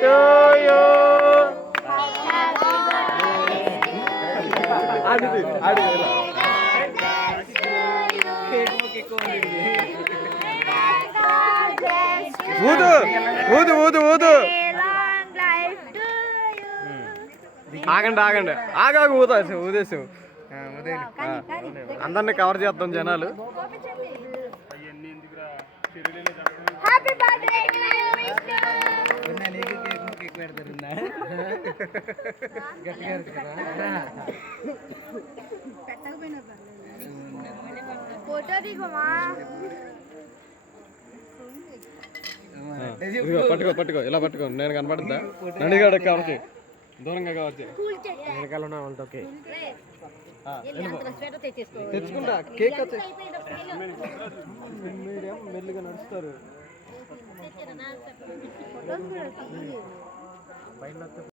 to you. ఆడిది ఇలా. ఊదు ఊదు ఊదు ఊదు. ఆగండి ఆగండి. ఆగాగు ఊదా ఊదేసాం. అందరిని కవర్ చేద్దాం జనాలు. ఫోటో దిగుమా ఇదిగో పట్టుకో పట్టుకో ఇలా పట్టుకో నేను కనపడుద్దా? నడిగాడు కవర్ చేయి దూరంగా కవర్ చేయి వెనకాల ఉన్న వాళ్ళతో ఓకే. తెచ్చుకుంటా కేక్ మీరేం మెల్లిగా నడుస్తారు. पैलत